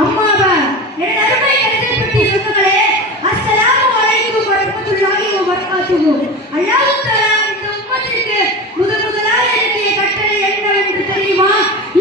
அம்மாவா என் அருமை கருத்தை பற்றி சொன்னங்களே. அஸ்ஸலாமு அலைக்கும் வரஹ்மத்துல்லாஹி வ பரகாத்துஹு. அல்லாஹ் தஆலா இந்த உம்மத்திற்கு முதலாக இறக்கிய கட்டளை என்னவென்று தெரியுமா?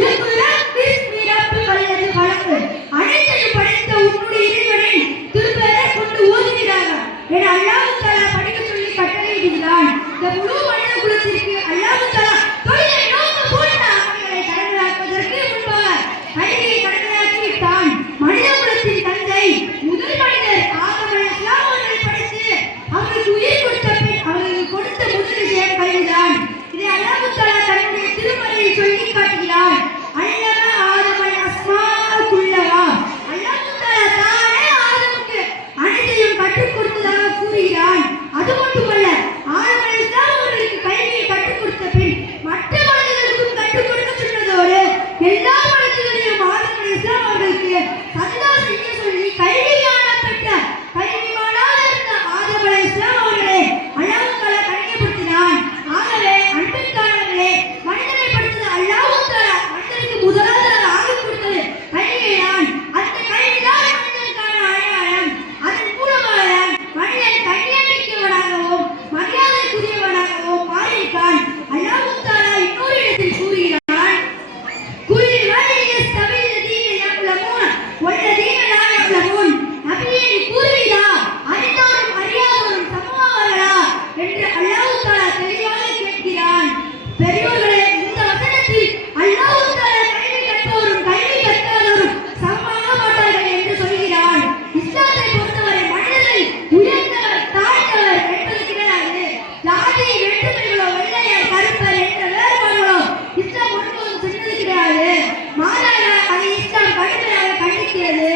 இக்ரா பிஸ்மி ரப்பிக்கல் லதீ கலக். அனைத்தையும் படைத்த உன்னுடைய இறைவனை திருப்பெயரை கொண்டு ஓதுகிறாங்க என அல்லாஹ் தஆலா படிக்க சொல்லி கட்டளையிடுகிறான். இந்த முழு மனித குலத்திற்கு அல்லாஹ் தஆலா தொழிலை நோக்கபூர்வ அமல்களை கடமையாக்குவதற்கு முன்பாக கல்வியை கடமையாக்கி விட்டான். மனித குலத்தின் தந்தை முதல் மனிதர் ஆதம் அலைஹிஸ்ஸலாம் அவர்களை படைத்து அவர்களுக்கு உயிர் கொடுத்த பின் அவர்களுக்கு கொடுத்த முதல் விஷயம் கல்விதான். இதை அல்லாஹ் தஆலா தன்னுடைய திருமறையில் சொல்லி காட்டுகிறார். அல்லம ஆதமல் அஸ்மாஅ குல்லஹா. அல்லாஹ் தஆலா தானே ஆதமுக்கு அனைத்தையும் கற்றுக் கொடுத்ததாக கூறுகிறான். அது மட்டுமல்ல, ஆதம் அலைஹிஸ்ஸலாம் அவர்களுக்கு கல்வியை கற்றுக் கொடுத்த பின் மற்ற மனிதர்களுக்கும் கற்றுக் கொடுக்க சொன்னதோடு எல்லா மனிதர்களையும் ஆதம் அலைஹிஸ்ஸலாம் அவர்களுக்கு சஜதா செய்ய சொல்லி கல்வியான பெற்ற கல்விமானாக இருந்த ஆதம் அலைஹிஸ்ஸலாம் அவர்களை அல்லாஹ் தஆலா கண்ணியப்படுத்தினான். ஆகவே அன்பிற்கானவர்களே, மனிதனை படைத்தது அல்லாஹ் தஆலா மனிதனுக்கு முதலாவதாக ஆகிக் கொடுத்தது கல்வியைதான். அந்த கல்விதான் மனிதனுக்கான அடையாளம். அதன் மூலமாக மனிதன் கண்ணியமிக்கவனாகவும் மரியாதைக்குரியவனாகவும் மாறியிருக்கான். அல்லாஹ் தஆலா இன்னொரு இடத்தில் கூறுகிறான், குல் ஹல் யஸ்தவில் லதீன யஅலமூன வல்லதீன லா யஅலமூன். நபியே, நீ கூறுவீரா அறிந்தோரும் அறியாதோரும் சமமாவார்களா என்று அல்லாஹ் தஆலா தெளிவாக கேட்கிறான். பெரியோர்களே, இந்த வசனத்தில் அல்லாஹ் தஆலா கல்வி கற்பவரும் கல்வி கற்காதோரும் சமமாக மாட்டார்கள் என்று சொல்கிறான். இஸ்லாத்தை பொறுத்தவரை மனிதர்கள் உயர்ந்தவர் தாழ்ந்தவர் என்பது கிடையாது. ஜாதி வேற்றுமைகளோ வெள்ளையர் கருப்பர் என்ற வேறுபாடுகளோ இஸ்லாம் ஒருபோதும் சொன்னது கிடையாது. மாறாக அதை இஸ்லாம் கடுமையாக கண்டிக்கிறது.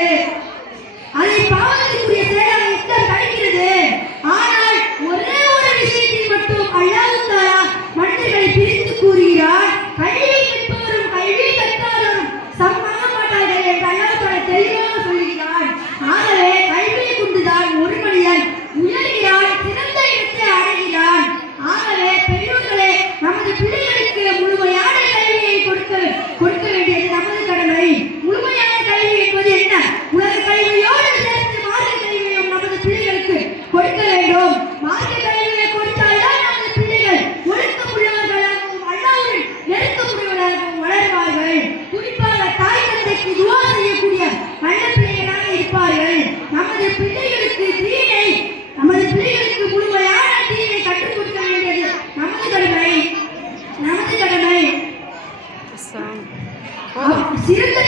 அதை பாவத்திற்குரிய செயலாக இஸ்லாம் தடுக்கிறது. ஆனால் ஒரே ஒரு விஷயத்தில் மட்டும் அல்லாஹ் தஆலா மனிதர்களை பிரித்து கூறுகிறார். கல்வி கற்பவரும் கல்வி கற்காதவரும் சமமாக மாட்டார்கள் என்று அல்லாஹ் தஆலா தெளிவாக சொல்கிறார். ஆகவே கல்வியை கொண்டுதான் ஒரு மனிதன் உயர்கிறான், சிறந்த இடத்தை அடைகிறான். ஆகவே பெரியோர்களே, நமது பிள்ளைகளுக்கு முழுமையான கல்வியை கொடுக்க வேண்டியது நமது கடமை. முழுமையான கல்வி என்பது என்ன? உலக கல்வியோடு சேர்த்து மார்க்க கல்வியும் நமது பிள்ளைகளுக்கு கொடுக்க வேண்டும். மார்க்க கல்வியை கொடுத்தால்தான் நமது பிள்ளைகள் ஒழுக்கமுள்ளவர்களாகவும் அல்லாஹ்வுடன் நெருக்கமுள்ளவர்களாகவும் வளருவார்கள். குறிப்பாக தாய் தந்தைக்கு துஆ செய்யக்கூடிய நல்ல பிள்ளைகளாக இருப்பார்கள். நமது பிள்ளைகளுக்கு முழுமையான தீனை கற்றுக் கொடுக்க வேண்டியது நமது கடமை. சிறந்த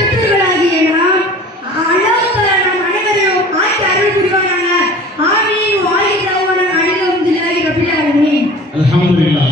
பெற்றோர்களாகிய நாம் அல்லாஹ் தஆலா நம் அனைவரையும் ஆக்கி அருள் புரிவானாக. ஆமீன். வாஹித் தஅவானா அல்ஹம்துலில்லாஹி ரப்பில் ஆலமீன். அல்ஹம்துலில்லாஹ்.